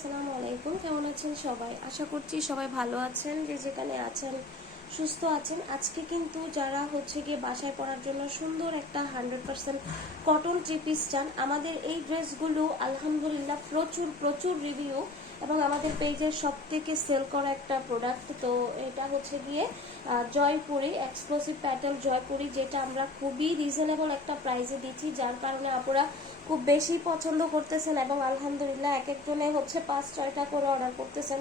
আসসালামু আলাইকুম। কেমন আছেন সবাই? আশা করছি সবাই ভালো আছেন, যে যেখানে আছেন সুস্থ আছেন। আজকে কিন্তু যারা গিয়ে বাসায় পরার জন্য সুন্দর একটা 100% কটন থ্রি পিস চান, আমাদের এই ড্রেসগুলো আলহামদুলিল্লাহ প্রচুর প্রচুর রিভিউ এবং আমাদের পেজের সব থেকে সেল করা একটা প্রোডাক্ট। তো এটা গিয়ে জয়পুরি এক্সক্লুসিভ প্যাটার্ন জয়পুরি, যেটা আমরা খুবই রিজনেবল একটা প্রাইসে দিচ্ছি, যার কারণে আপুরা খুব বেশি পছন্দ করতেছেন এবং আলহামদুলিল্লাহ এক একজনে 5-6টা করে অর্ডার করতেছেন,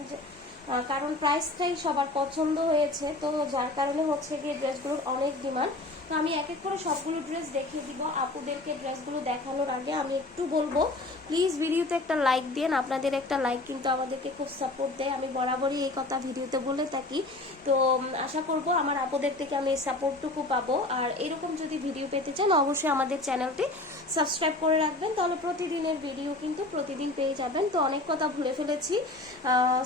কারণ প্রাইসটাই সবার পছন্দ হয়েছে। তো যার কারণে গিয়ে ড্রেসগুলোর অনেক ডিমান্ড। তো আমি এক এক করে সবগুলো ড্রেস দেখিয়ে দিব। আপুদেরকে ড্রেসগুলো দেখানোর আগে আমি একটু বলবো, প্লিজ ভিডিওতে একটা লাইক দিন। আপনাদের একটা লাইক কিন্তু আমাদেরকে খুব সাপোর্ট দেয়, আমি বরাবরই এই কথা ভিডিওতে বলে থাকি। তো আশা করব আমার আপুদের থেকে আমি এই সাপোর্টটুকু পাবো। আর এরকম যদি ভিডিও পেতে চান অবশ্যই আমাদের চ্যানেলটি সাবস্ক্রাইব করে রাখবেন, তাহলে প্রতিদিনের ভিডিও কিন্তু প্রতিদিন পেয়ে যাবেন। তো অনেক কথা ভুলে ফেলেছি,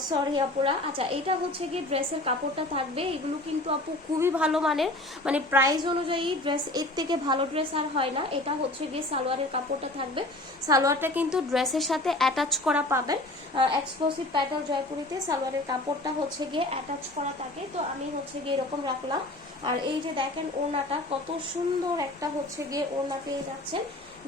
সরি আপুরা। আচ্ছা, এটা গিয়ে ড্রেসের কাপড়টা থাকবে, এগুলো কিন্তু আপু খুবই ভালো মানের, মানে প্রাইস অনুযায়ী ড্রেস এর থেকে ভালো ড্রেস আর হয় না। এটা গিয়ে সালোয়ারের কাপড়টা থাকবে, সালোয়ারটা কিন্তু ড্রেসের সাথে অ্যাটাচ করা পাবেন। এক্সক্লুসিভ প্যাটার্ন জয়পুরিতে সালোয়ারের কাপড়টা গিয়ে অ্যাটাচ করা থাকে। তো আমি গিয়ে এরকম রাখলাম। আর এই যে দেখেন ওড়নাটা কত সুন্দর একটা গিয়ে ওড়না পেয়ে যাচ্ছেন।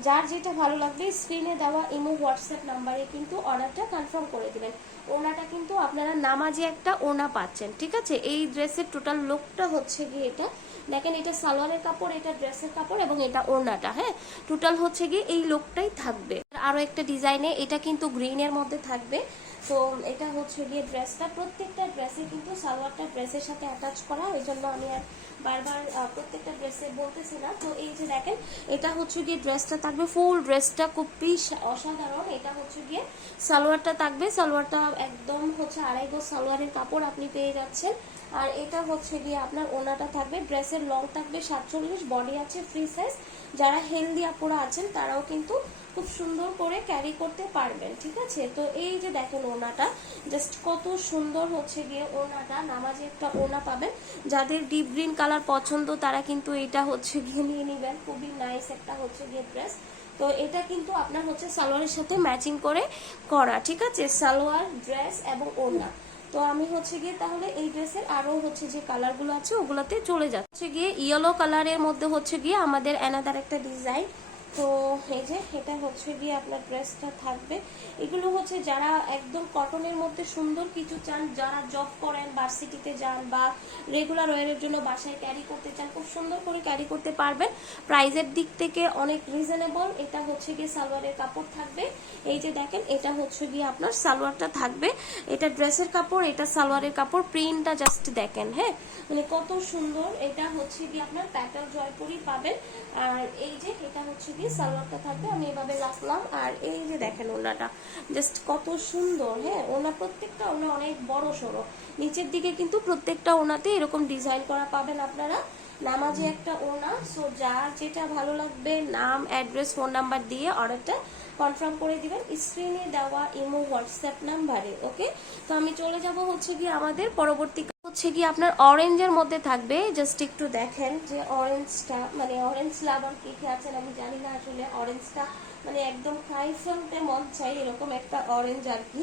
যার যেটা ভালো লাগবে স্ক্রিনে দেওয়া ইমো হোয়াটসঅ্যাপ নাম্বারে কিন্তু অর্ডারটা কনফার্ম করে দিবেন। ওড়নাটা কিন্তু আপনারা নামাজে একটা ওড়না পাচ্ছেন, ঠিক আছে। এই ড্রেসের টোটাল লুকটা গিয়ে এটা দেখেন, এটা সালোয়ারের কাপড়, এটা ড্রেসের কাপড় এবং এটা ওড়নাটা, হ্যাঁ, টোটাল গিয়ে এই লুকটাই থাকবে। আরো একটা ডিজাইনে এটা কিন্তু গ্রিনের মধ্যে থাকবে। তো এটা গিয়ে ড্রেসটা, প্রত্যেকটা ড্রেসে কিন্তু সালোয়ারটা ড্রেসের সাথে অ্যাটাচ করা, ওই জন্য আমি আর বারবার প্রত্যেকটা ড্রেসে বলতেছি না। তো এই যে দেখেন, এটা গিয়ে ড্রেসটা থাকবে, ফুল ড্রেসটা খুবই অসাধারণ। এটা গিয়ে সালোয়ারটা থাকবে, সালোয়ারটা একদম আড়াই গজ সালোয়ারের কাপড় আপনি পেয়ে যাচ্ছেন। আর এটা গিয়ে আপনার ওনাটা থাকবে, ড্রেসের লং থাকবে 47, বডি আছে ফ্রি সাইজ। যারা হেলদি আপুরা আছেন তারাও কিন্তু খুব সুন্দর করে ক্যারি করতে পারবেন, ঠিক আছে। তো এই যে দেখেন ওড়নাটা, জাস্ট কত সুন্দর গিয়ে ওড়নাটা, নামাজে একটা ওড়না পাবেন। যাদের ডিপ গ্রিন কালার পছন্দ তারা কিন্তু এটা গিয়ে নিয়ে নেবেন, খুবই নাইস একটা গিয়ে ড্রেস। তো এটা কিন্তু আপনার সালোয়ারের সাথে ম্যাচিং করে করা, ঠিক আছে, সালোয়ার ড্রেস এবং ওড়না। তো আমি গিয়ে তাহলে এই ড্রেসের আরো যে কালারগুলো আছে ওগুলাতে চলে যাচ্ছে। গিয়ে ইয়েলো কালারের মধ্যে গিয়ে আমাদের অ্যানাদার একটা ডিজাইন। তো এই যে এটা গিয়ে আপনার ড্রেসটা থাকবে। এগুলো যারা একদম কটনের মধ্যে সুন্দর কিছু চান, যারা জব করেন, ভার্সিটিতে যান বা রেগুলার ওয়ারের জন্য বাসায় ক্যারি করতে চান, খুব সুন্দর করে ক্যারি করতে পারবেন। প্রাইজের দিক থেকে অনেক রিজনেবল। এটা গিয়ে সালোয়ারের কাপড় থাকবে, এই যে দেখেন, এটা গিয়ে আপনার সালোয়ারটা থাকবে, এটা ড্রেসের কাপড়, এটা সালোয়ারের কাপড়। প্রিন্টটা জাস্ট দেখেন, হ্যাঁ, মানে কত সুন্দর। এটা গিয়ে আপনার প্যাটার্ন জয়পুরি পাবেন। আর এই যে এটা গিয়ে সালোয়ারটা থাকবে, আমি এভাবে রাখলাম। আর এই যে দেখেন ওড়নাটা, জাস্ট কত সুন্দর, হ্যাঁ, ওড়না প্রত্যেকটা ওড়না অনেক বড় সড়ো, নিচের দিকে কিন্তু প্রত্যেকটা ওড়নাতে এরকম ডিজাইন করা পাবেন আপনারা, নামাজে একটা ওড়না। সো যার যেটা ভালো লাগবে নাম, অ্যাড্রেস, ফোন নাম্বার দিয়ে অর্ডারটা কনফার্ম করে দিবেন স্ক্রিনে দেওয়া ইমো হোয়াটসঅ্যাপ নাম্বারে। ওকে, তো আমি চলে যাব গিয়ে আমাদের পরবর্তী গিয়ে আপনার অরেঞ্জের মধ্যে থাকবে। জাস্ট একটু দেখেন যে অরেঞ্জটা, মানে অরেঞ্জ লাভার কে কে আছেন আমি জানি না, আসলে অরেঞ্জটা মানে একদম খাই ফেলতে মন চাই এরকম একটা অরেঞ্জ আর কি,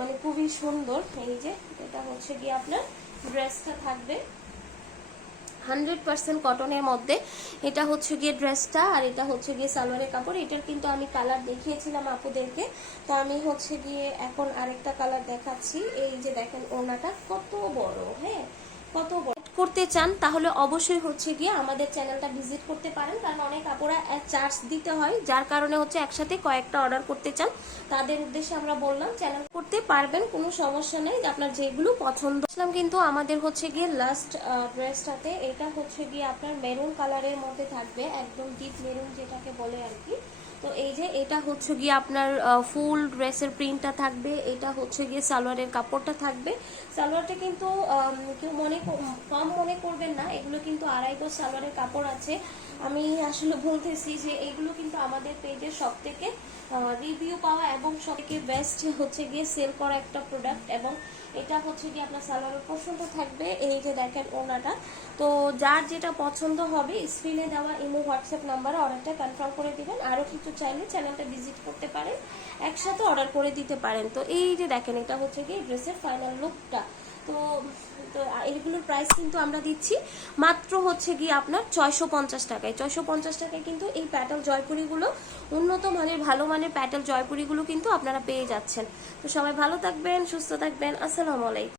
মানে খুবই সুন্দর। এই যে এটা গিয়ে আপনার ড্রেসটা থাকবে 100% কটনের মধ্যে। এটা গিয়ে ড্রেসটা, আর এটা গিয়ে সালোয়ারের কাপড়। এটার কিন্তু আমি কালার দেখিয়েছিলাম আপুদেরকে, তো আমি গিয়ে এখন আরেকটা কালার দেখাচ্ছি। এই যে দেখেন ওড়নাটা কত বড়, হ্যাঁ, কত বড়। করতে চান তাহলে অবশ্যই গিয়ে আমাদের চ্যানেলটা ভিজিট করতে পারেন, কারণ অনেক আপুরা চার্জ দিতে হয়, যার কারণে একসাথে কয়েকটা অর্ডার করতে চান, তাদের উদ্দেশ্যে আমরা বললাম চ্যানেল করতে পারবেন, কোনো সমস্যা নেই, আপনার যেগুলো পছন্দ। আসলাম কিন্তু আমাদের গিয়ে লাস্ট ড্রেসটাতে, এটা গিয়ে আপনার মেরুন কালারের মধ্যে থাকবে, একদম ডিপ মেরুন যেটাকে বলে আর কি। তো এই যে এটা গিয়ে আপনার ফুল ড্রেসের প্রিন্টটা থাকবে, এটা গিয়ে সালোয়ারের কাপড়টা থাকবে। সালোয়ারটা কিন্তু কেউ কম মনে করবেন না, এগুলো কিন্তু আড়াই গজ সালোয়ারের কাপড় আছে। আমি আসলে বলতেছি যে এগুলো কিন্তু আমাদের পেজের সব থেকে রিভিউ পাওয়া এবং সব থেকে বেস্ট হচ্ছে গিয়ে সেল করা একটা প্রোডাক্ট, এবং এটা হচ্ছে গিয়ে আপনার সালোয়ারের পছন্দ থাকবে। এই যে দেখেন ওনাটা, তো যার যেটা পছন্দ হবে স্ক্রিনে দেওয়া ইমো হোয়াটসঅ্যাপ নাম্বারে অর্ডারটা কনফার্ম করে দিবেন। আরও কিছু চাইলে চ্যানেলটা ভিজিট করতে পারেন, একসাথে অর্ডার করে দিতে পারেন। তো এই যে দেখেন এটা হচ্ছে গিয়ে ড্রেসের ফাইনাল লুকটা। তো তো এগুলোর প্রাইস কিন্তু আমরা দিচ্ছি মাত্র হচ্ছে গিয়ে আপনার 650 টাকায়। 650 টাকায় কিন্তু এই প্যাটেল জয়পুরিগুলো, উন্নত মানের ভালো মানের প্যাটেল জয়পুরিগুলো কিন্তু আপনারা পেয়ে যাচ্ছেন। তো সবাই ভালো থাকবেন, সুস্থ থাকবেন। আসসালামু আলাইকুম।